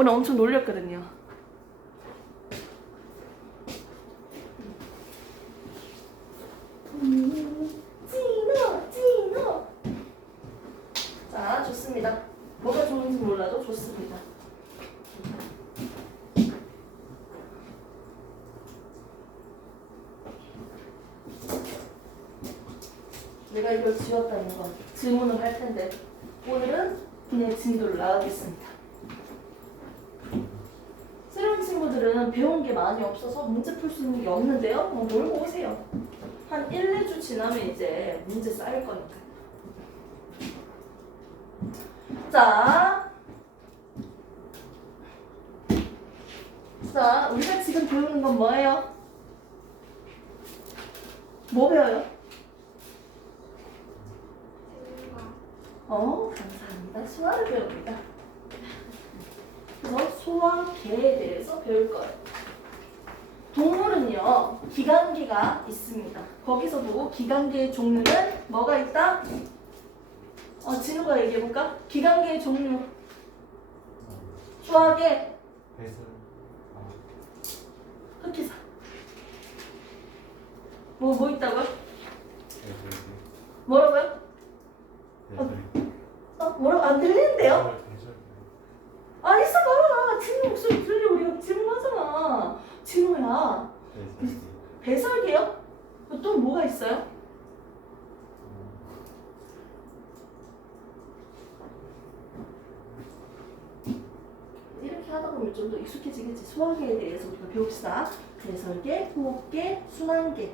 오늘 엄청 놀렸거든요. 찐호, 찐호. 자, 좋습니다. 뭐가 좋은지 몰라도 좋습니다. 내가 이걸 지웠다는 건 질문을 할 텐데 오늘은 그냥 진도를 나가겠습니다. 새로운 친구들은 배운 게 많이 없어서 문제 풀 수 있는 게 없는데요. 뭐 놀고 오세요. 한 1, 2주 지나면 이제 문제 쌓일 거니까. 자. 자, 우리가 지금 배우는 건 뭐예요? 뭐 배워요? 어, 감사합니다. 소화를 배웁니다. 그래서 소화계에 대해서 배울 거예요. 동물은요, 기관계가 있습니다. 거기서도 기관계의 종류는 뭐가 있다? 어, 진우가 얘기해볼까? 기관계의 종류. 소화계, 배설 아, 흑기사. 뭐, 뭐 있다고요? 뭐라고요? 배설기 어, 뭐라고 안 들리는데요? 아, 있어봐. 진우 목소리 들려. 우리가 질문하잖아. 진우야. 배설기 배설계요? 또 뭐가 있어요? 이렇게 하다 보면 좀 더 익숙해지겠지. 소화계에 대해서 우리가 배웁시다. 배설계, 호흡계, 순환계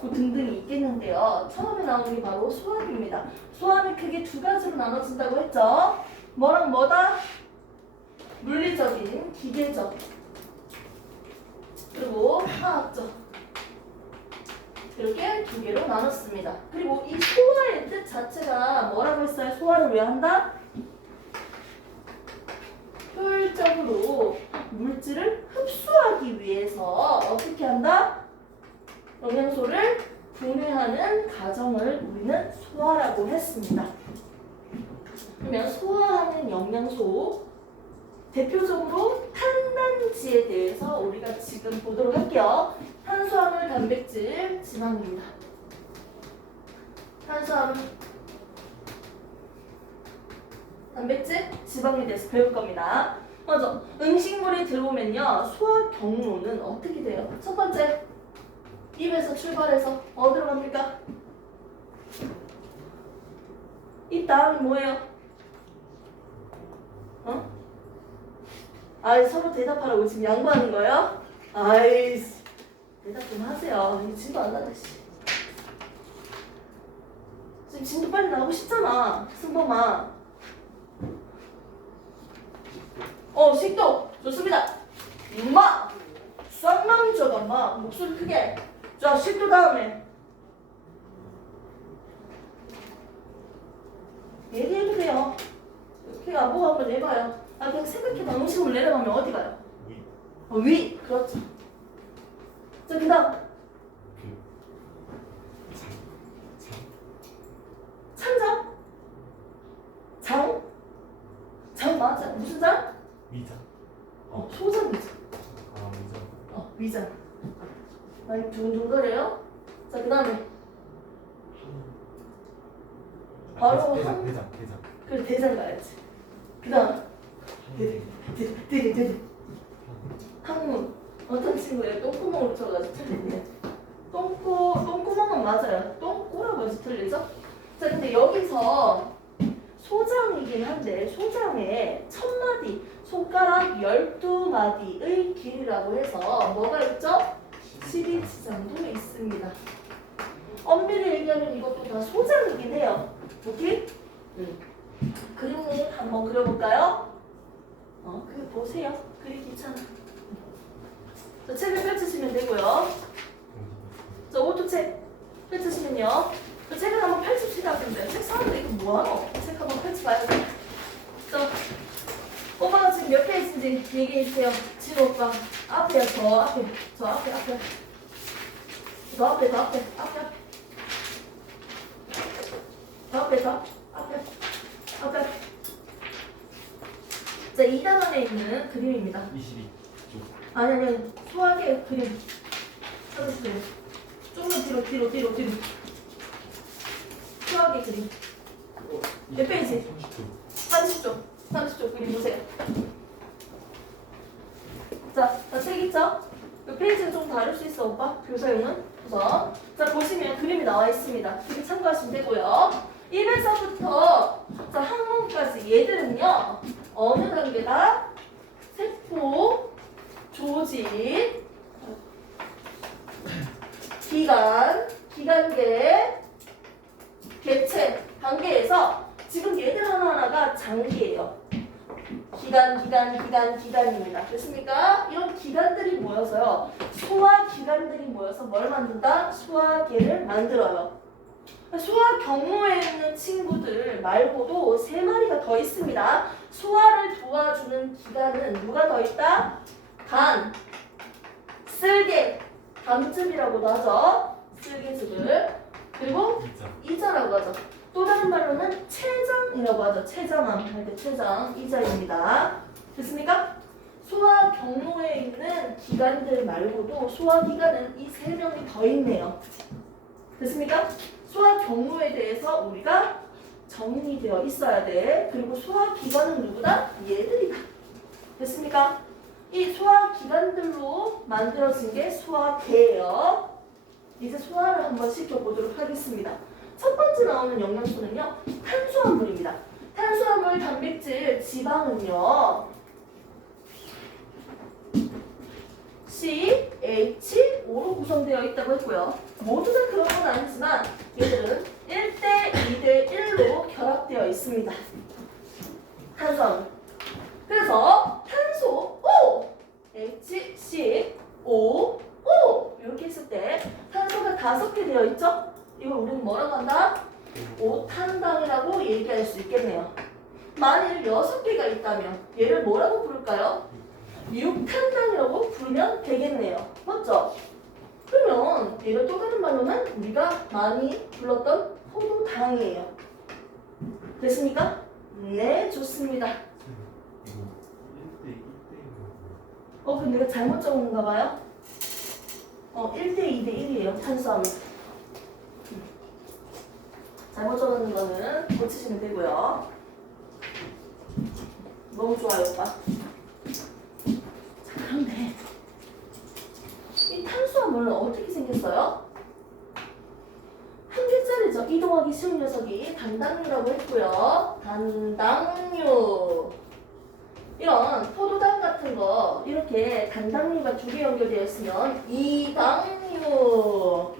뭐 등등이 있겠는데요. 처음에 나오는 게 바로 소화계입니다. 소화는 크게 두 가지로 나눠진다고 했죠. 뭐랑 뭐다? 물리적인, 기계적, 그리고 화학적. 이렇게 두 개로 나눴습니다. 그리고 이 소화의 뜻 자체가 뭐라고 했어요? 소화를 왜 한다? 효율적으로 물질을 흡수하기 위해서 어떻게 한다? 영양소를 분해하는 과정을 우리는 소화라고 했습니다. 그러면 소화하는 영양소 대표적으로 탄단지에 대해서 우리가 지금 보도록 할게요. 탄수화물, 단백질, 지방입니다. 탄수화물, 단백질, 지방에 대해서 배울 겁니다. 먼저 음식물이 들어오면요 소화 경로는 어떻게 돼요? 첫 번째 입에서 출발해서 어디로 갑니까? 이 다음이 뭐예요? 아 서로 대답하라고 지금 양보하는 거예요? 아이씨 대답 좀 하세요. 이 진도 안 나가 씨. 지금 진도 빨리 나오고 싶잖아. 승범아. 어 식도 좋습니다. 임마 쌍남 줘가 마 목소리 크게. 자 식도 다음에 얘기해도 돼요. 이렇게 아보고 한번 내봐요. 아 그냥 생각해봐. 음식을 내려가면 어디 가요? 위 어, 위 그렇죠. 자 그 다음 그 장, 장, 찬장 장? 장 맞아 무슨 장? 위장 어 소장이죠. 아 위장 어 위장. 많이 두근두근거려요. 자 그 다음에 아, 바로 대장 한- 대장 대장 그 대장 가야지. 그 다음 항문 어떤 친구예요? 똥구멍으로 쳐가지고 틀리네. 똥꼬 똥구멍은 맞아요. 똥꼬라고 해서 틀리죠? 자 근데 여기서 소장이긴 한데 소장에 첫 마디 손가락 12마디의 길이라고 해서 뭐가 있죠? 12지장도 있습니다. 엄밀히 얘기하면 이것도 다 소장이긴 해요. 오케이? 응. 그림을 한번 그려볼까요? 어, 그 보세요. 그리 귀찮아. 자, 책을 펼치시면 되고요. 자, 오토책 펼치시면요. 자, 책을 한번 펼칩시다. 근데 책 사는데 이거 뭐하노? 책 한번 펼쳐봐요. 자, 오빠가 지금 몇 페이지인지 얘기해 주세요. 진호 오빠. 앞에요, 저 앞에. 저 앞에, 앞에. 저 앞에, 저 앞에, 앞에, 앞에. 저 앞에, 저 앞에, 앞에. 자, 2단원에 있는 그림입니다. 22쪽. 아니, 아니, 소화계 그림. 찾으세요. 조금 뒤로, 뒤로, 뒤로, 뒤로. 소화계 그림. 몇 페이지? 30쪽. 30쪽. 30쪽 그림 보세요. 자, 자, 책 있죠? 이 페이지는 좀 다를 수 있어, 오빠. 교사용은. 우선. 자, 보시면 그림이 나와 있습니다. 그림 참고하시면 되고요. 1에서부터 자, 항문까지 얘들은요, 어느 단계다? 세포, 조직, 기관, 기관계, 개체 단계에서 지금 얘들 하나하나가 장기예요. 기간, 기간, 기간, 기간입니다. 됐습니까? 이런 기간들이 모여서요. 소화 기관들이 모여서 뭘 만든다? 소화계를 만들어요. 소화 경로에 있는 친구들 말고도 세 마리가 더 있습니다. 소화를 도와주는 기관은 누가 더 있다? 간, 쓸개, 담즙이라고도 하죠. 쓸개즙을. 그리고. 이자라고 하죠. 또 다른 말로는 췌장이라고 하죠. 췌장암 할때 췌장 이자입니다. 됐습니까? 소화 경로에 있는 기관들 말고도 소화 기관은 이 세 명이 더 있네요. 됐습니까? 소화 경로에 대해서 우리가 정리되어 있어야 돼. 그리고 소화 기관은 누구다? 얘들이다. 됐습니까? 이 소화 기관들로 만들어진 게 소화계예요. 이제 소화를 한번 시켜보도록 하겠습니다. 첫 번째 나오는 영양소는요, 탄수화물입니다. 탄수화물, 단백질, 지방은요, C, H, O로 구성되어 있다고 했고요. 모두 다 그런 건 아니지만 얘들은 1대 2대 1로 결합되어 있습니다. 탄수화물. 그래서 탄소 O, H, C, O, O 이렇게 했을 때 탄소가 다섯 개 되어 있죠? 이걸 우리는 뭐라고 한다? 오탄당이라고 얘기할 수 있겠네요. 만일 여섯 개가 있다면 얘를 뭐라고 부를까요? 육탄당이라고 부르면 되겠네요. 맞죠? 그러면 얘를 또 다른 말로는 우리가 많이 불렀던 포도당이에요. 됐습니까? 네, 좋습니다. 이거 1대 1대인가 어, 근데 내가 잘못 적었는가 봐요? 어, 1대 2대 1이에요, 탄수화물. 음. 잘못 적었는 거는 고치시면 되고요. 너무 좋아요, 오빠. 자, 그런데 이 탄수화물은 어떻게 생겼어요? 한 개짜리죠. 이동하기 쉬운 녀석이 단당류라고 했고요. 단당류. 이런 포도당 같은 거 이렇게 단당류가 두 개 연결되어 있으면 이당류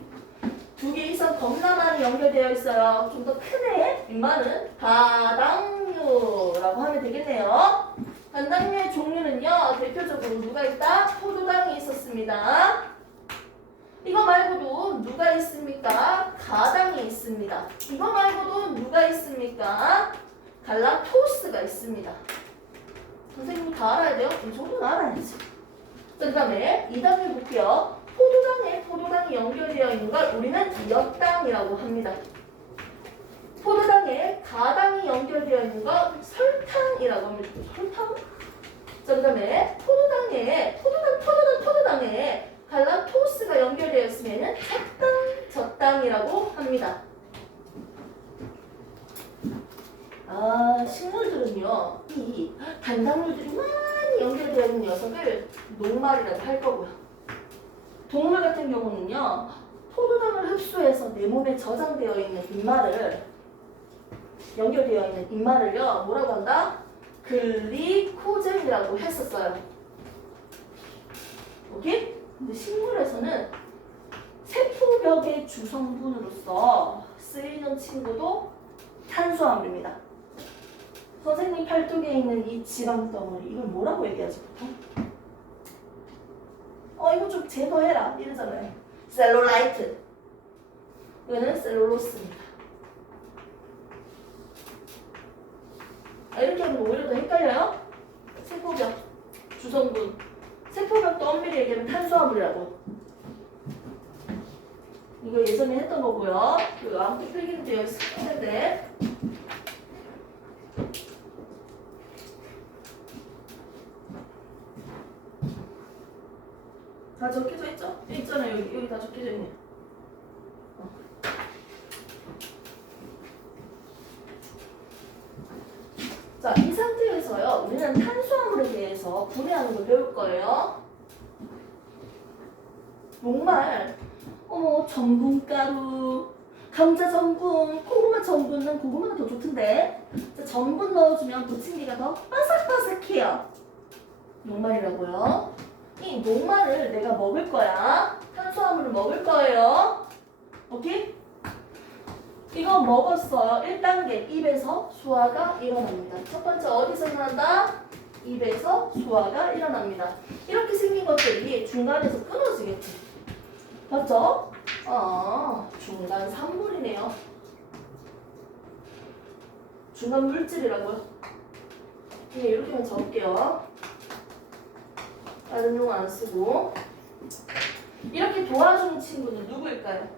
두 개 이상 겁나 많이 연결되어 있어요. 좀더 크네. 이만은 다당류라고 하면 되겠네요. 단당류의 종류는요 대표적으로 누가 있다? 포도당이 있었습니다. 이거 말고도 누가 있습니까? 가당이 있습니다. 이거 말고도 누가 있습니까? 갈라토스가 있습니다. 선생님이 다 알아야 돼요? 이 정도는 알아야지. 자, 그 다음에 2단계 볼게요. 포도당에 포도당이 연결되어 있는 걸 우리는 엿당이라고 합니다. 포도당에 가당이 연결되어 있는 건 설탕이라고 합니다. 설탕? 자, 그 다음에 포도당에, 포도당, 포도당, 포도당에 갈라토스가 연결되어 있으면 젖당, 젖당이라고 합니다. 아, 식물들은요, 이 단당류들이 많이 연결되어 있는 녀석을 녹말이라고 할 거고요. 동물 같은 경우는요, 포도당을 흡수해서 내 몸에 저장되어 있는 잇말을, 연결되어 있는 잇말을요, 뭐라고 한다? 글리코젠이라고 했었어요. 오케이? 근데 식물에서는 세포벽의 주성분으로서 쓰이는 친구도 탄수화물입니다. 선생님 팔뚝에 있는 이 지방 덩어리 이걸 뭐라고 얘기하지 보통? 어 이거 좀 제거해라 이러잖아요. 셀룰라이트. 이거는 셀룰로스입니다. 아, 이렇게 하면 오히려 더 헷갈려요? 세포벽, 주성분. 세포벽도 엄밀히 얘기하면 탄수화물이라고. 이거 예전에 했던 거고요. 그 암흑 필기인데 여기 스킨인데. 다 적혀져 있죠? 네, 있잖아요. 여기, 여기 다 적혀져 있네요. 분해하는 걸 배울 거예요. 녹말, 어머, 전분가루, 감자 전분, 고구마 전분은 고구마가 더 좋던데. 자, 전분 넣어주면 부침개가 더 바삭바삭해요. 녹말이라고요. 이 녹말을 내가 먹을 거야. 탄수화물을 먹을 거예요. 오케이? 이거 먹었어요. 1단계 입에서 소화가 일어납니다. 첫 번째 어디서 일어난다? 입에서 소화가 일어납니다. 이렇게 생긴 것들이 중간에서 끊어지겠지. 맞죠? 아, 중간 산물이네요. 중간 물질이라고요. 네, 이렇게만 적을게요. 다른 용어 안 쓰고. 이렇게 도와주는 친구는 누구일까요?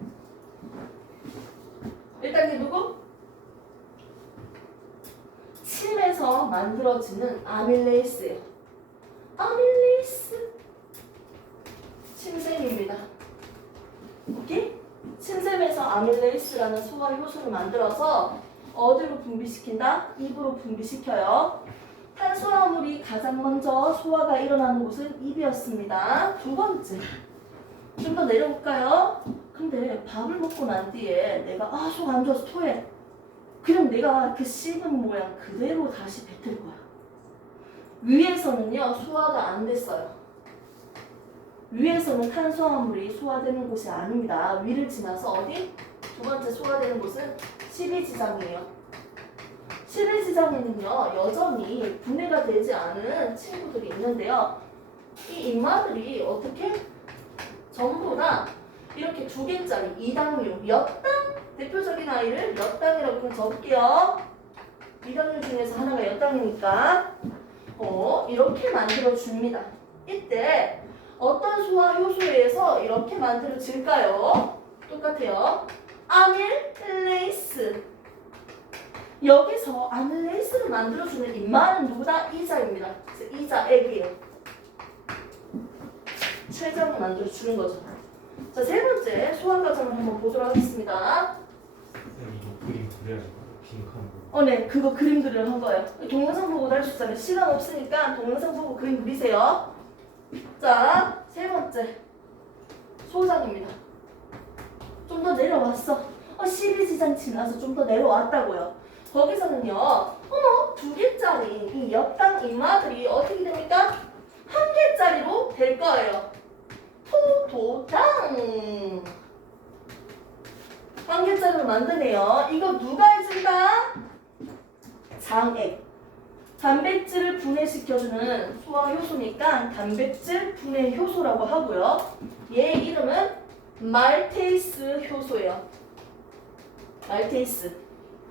일단 이 누구? 침에서 만들어지는 아밀레이스예요. 아밀레이스. 침샘입니다. 오케이? 침샘에서 아밀레이스라는 소화 효소를 만들어서 어디로 분비시킨다? 입으로 분비시켜요. 탄수화물이 가장 먼저 소화가 일어나는 곳은 입이었습니다. 두 번째. 좀 더 내려볼까요? 근데 밥을 먹고 난 뒤에 내가 아 속 안 좋아서 토해. 그럼 내가 그 씹은 모양 그대로 다시 뱉을 거야. 위에서는요 소화가 안 됐어요. 위에서는 탄수화물이 소화되는 곳이 아닙니다. 위를 지나서 어디? 두 번째 소화되는 곳은 십이지장이에요. 십이지장에는요 여전히 분해가 되지 않은 친구들이 있는데요. 이 인마들이 어떻게 전부 다 이렇게 두 개짜리 이당류 엿당 대표적인 아이를 엿당이라고 그냥 적을게요. 이당류 중에서 하나가 엿당이니까 어 이렇게 만들어 줍니다. 이때 어떤 소화 효소에 의해서 이렇게 만들어질까요? 똑같아요. 아밀레이스. 여기서 아밀레이스를 만들어주는 인마는 누구다? 이자입니다. 이자 액이에요. 췌장을 만들어주는 거죠. 자, 세 번째 소화 과정을 한번 보도록 하겠습니다. 쌤 이거 그림 그려야 돼. 빈칸 거. 어, 네, 그거 그림 그리러 한 거예요. 동영상 보고 할 수 있잖아요. 시간 없으니까 동영상 보고 그림 그리세요. 자, 세 번째. 소장입니다. 좀 더 내려왔어. 어, 12지장 지나서 좀 더 내려왔다고요. 거기서는요, 어머, 두 개짜리 이 옆당 이마들이 어떻게 됩니까? 한 개짜리로 될 거예요. 토 도 당. 한 개짜리로 만드네요. 이거 누가 해준다? 장액. 단백질을 분해시켜주는 소화 효소니까 단백질 분해 효소라고 하고요. 얘 이름은 말테이스 효소예요. 말테이스.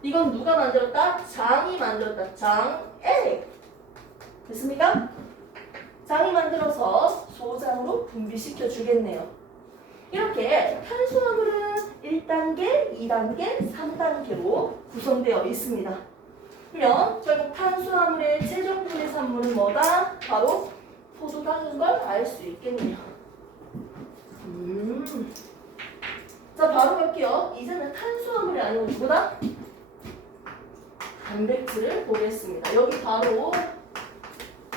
이건 누가 만들었다? 장이 만들었다. 장액. 됐습니까? 장이 만들어서 소장으로 분비시켜 주겠네요. 이렇게 탄수화물은 1단계, 2단계, 3단계로 구성되어 있습니다. 그러면 결국 탄수화물의 최종 분해 산물은 뭐다? 바로 포도당인 걸 알 수 있겠네요. 음. 자, 바로 갈게요. 이제는 탄수화물이 아니고 누구다? 단백질을 보겠습니다. 여기 바로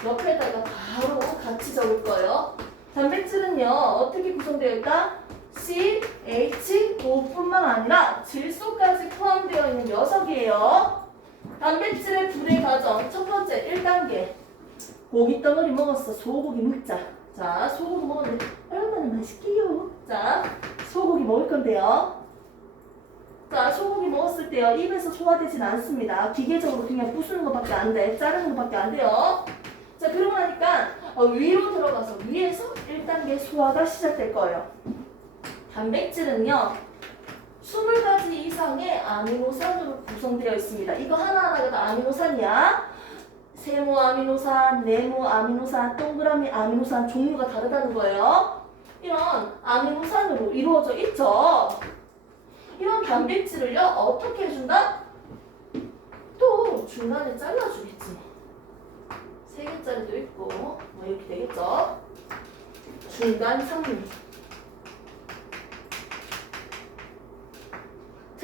옆에다가 바로 같이 적을 거예요. 단백질은요, 어떻게 구성되어 있다? C, H, O뿐만 아니라 질소까지 포함되어 있는 녀석이에요. 단백질의 분해 과정. 첫 번째 1단계. 고기 덩어리 먹었어. 소고기 먹자. 자 소고기 먹었는데 얼마나 맛있게요? 자 소고기 먹을 건데요. 자 소고기 먹었을 때요. 입에서 소화되진 않습니다. 기계적으로 그냥 부수는 것밖에 안돼. 자르는 것밖에 안 돼요. 자 그러고 나니까 어, 위로 들어가서 위에서 1단계 소화가 시작될 거예요 단백질은요 20가지 이상의 아미노산으로 구성되어 있습니다. 이거 하나하나가 아미노산이야. 세모 아미노산, 네모 아미노산, 동그라미 아미노산 종류가 다르다는 거예요. 이런 아미노산으로 이루어져 있죠. 이런 단백질을요 어떻게 해준다? 또 중간에 잘라주겠지. 세 개짜리도 있고 뭐 이렇게 되겠죠. 중간 상류.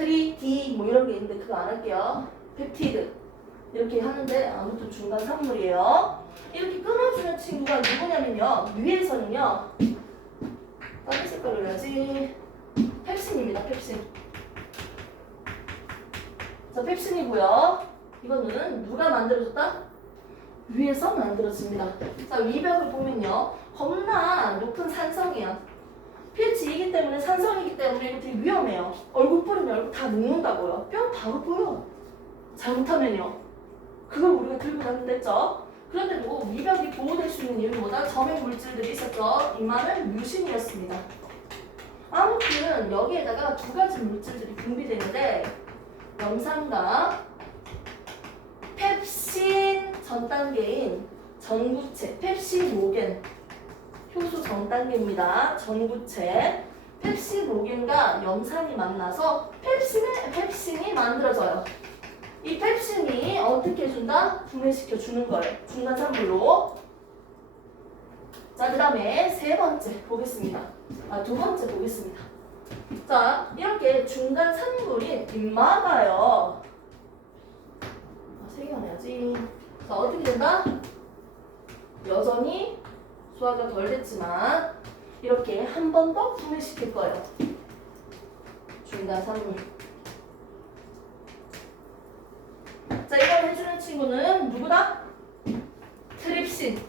트리, 디, 뭐 이런 게 있는데 그거 안 할게요. 펩티드 이렇게 하는데 아무튼 중간 산물이에요. 이렇게 끊어주는 친구가 누구냐면요. 위에서는요. 다른 색깔로 해야지. 펩신입니다. 펩신. 자, 펩신이고요. 이거는 누가 만들어줬다? 위에서 만들어집니다. 자, 위벽을 보면요. 겁나 높은 산성이야. 때문에 산성이기 때문에 이거 되게 위험해요. 얼굴 뿌리면 얼굴 다 녹는다고요. 뼈 바로 보여. 잘못하면요. 그걸 우리가 들고 다닌댔죠. 그런데도 위벽이 보호될 수 있는 이유보다 점액 물질들이 있었죠. 이마는 뮤신이었습니다. 아무튼 여기에다가 두 가지 물질들이 분비되는데 염산과 펩신 전 단계인 전구체 펩시노겐 효소 전 단계입니다. 전구체 펩시노겐과 염산이 만나서 펩신의 펩신이 만들어져요. 이 펩신이 어떻게 해준다? 분해시켜 주는 거예요. 중간 산물로. 자, 그 다음에 세 번째 보겠습니다. 아, 두 번째 보겠습니다. 자, 이렇게 중간 산물인 인마가요. 아, 세개 해야지. 자, 어떻게 된다? 여전히 소화가 덜 됐지만, 이렇게 한 번 더 분해시킬 거예요. 중간 산물. 자, 이걸 해주는 친구는 누구다? 트립신.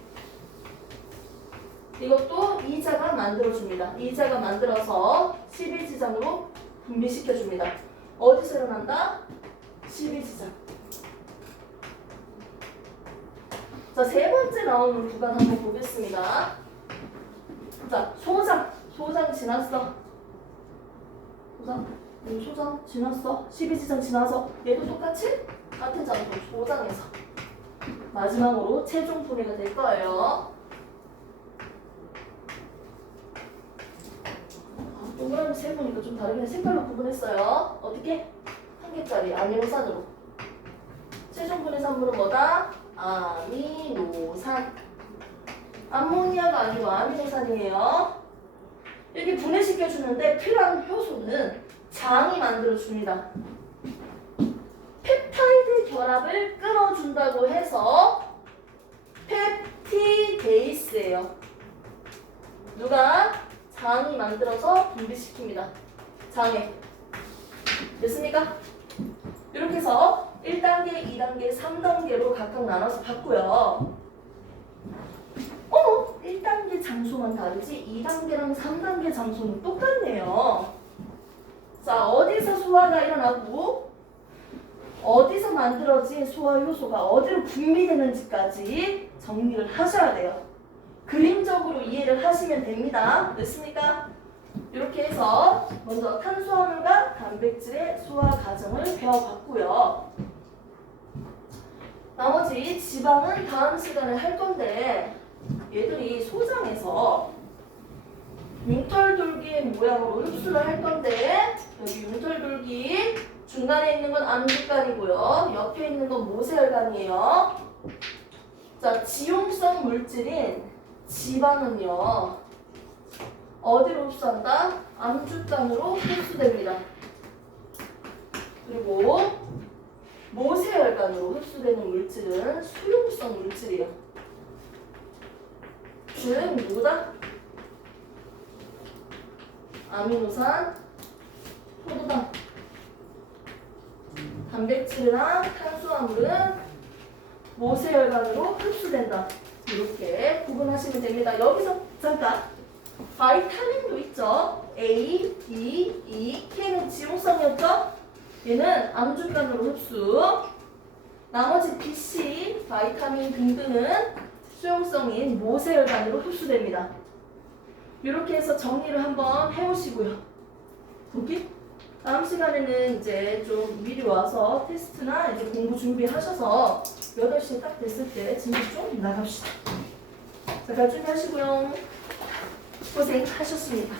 이것도 이자가 만들어줍니다. 이자가 만들어서 11지장으로 분비시켜줍니다. 어디서 일어난다? 12지장. 자, 세 번째 나오는 구간 한번 보겠습니다. 자, 소장. 소장 지났어. 소장. 이 소장 지났어. 12지장 지나서 얘도 똑같이 같은 장소 소장에서 마지막으로 최종 분해가 될 거예요. 아, 동그라미 세 보니까 좀 다르긴 해. 색깔로 구분했어요. 어떻게? 한 개짜리 아미노산으로. 최종 분해 산물은 뭐다? 아미노산. 암모니아가 아니고 아미노산이에요. 이렇게 분해시켜 주는데 필요한 효소는 장이 만들어 줍니다. 펩타이드 결합을 끊어준다고 해서 펩티데이스예요. 누가 장이 만들어서 분비시킵니다. 장에 됐습니까? 이렇게 해서 1단계, 2단계, 3단계로 각각 나눠서 봤고요. 어머! 1단계 장소만 다르지 2단계랑 3단계 장소는 똑같네요. 자, 어디서 소화가 일어나고 어디서 만들어진 소화 효소가 어디로 분비되는지까지 정리를 하셔야 돼요. 그림적으로 이해를 하시면 됩니다. 됐습니까? 이렇게 해서 먼저 탄수화물과 단백질의 소화 과정을 배워봤고요. 나머지 지방은 다음 시간에 할 건데 얘들이 소장에서 융털돌기 모양으로 흡수를 할 건데 여기 융털돌기 중간에 있는 건 암기관이고요. 옆에 있는 건 모세혈관이에요. 자, 지용성 물질인 지방은요. 어디로 흡수한다? 암주간으로 흡수됩니다. 그리고 모세혈관으로 흡수되는 물질은 수용성 물질이에요. 즉 누구다? 아미노산, 포도당. 단백질이랑 탄수화물은 모세혈관으로 흡수된다. 이렇게 구분하시면 됩니다. 여기서 잠깐 바이타민도 있죠. A, D, E, K는 지용성이었죠. 얘는 암주간으로 흡수. 나머지 B, C, 바이타민 등등은 수용성인 모세혈관으로 흡수됩니다. 이렇게 해서 정리를 한번 해오시고요. 오케이? 다음 시간에는 이제 좀 미리 와서 테스트나 이제 공부 준비하셔서 8시 딱 됐을 때 진짜 좀 나갑시다. 자, 갈 준비하시고요. 고생하셨습니다.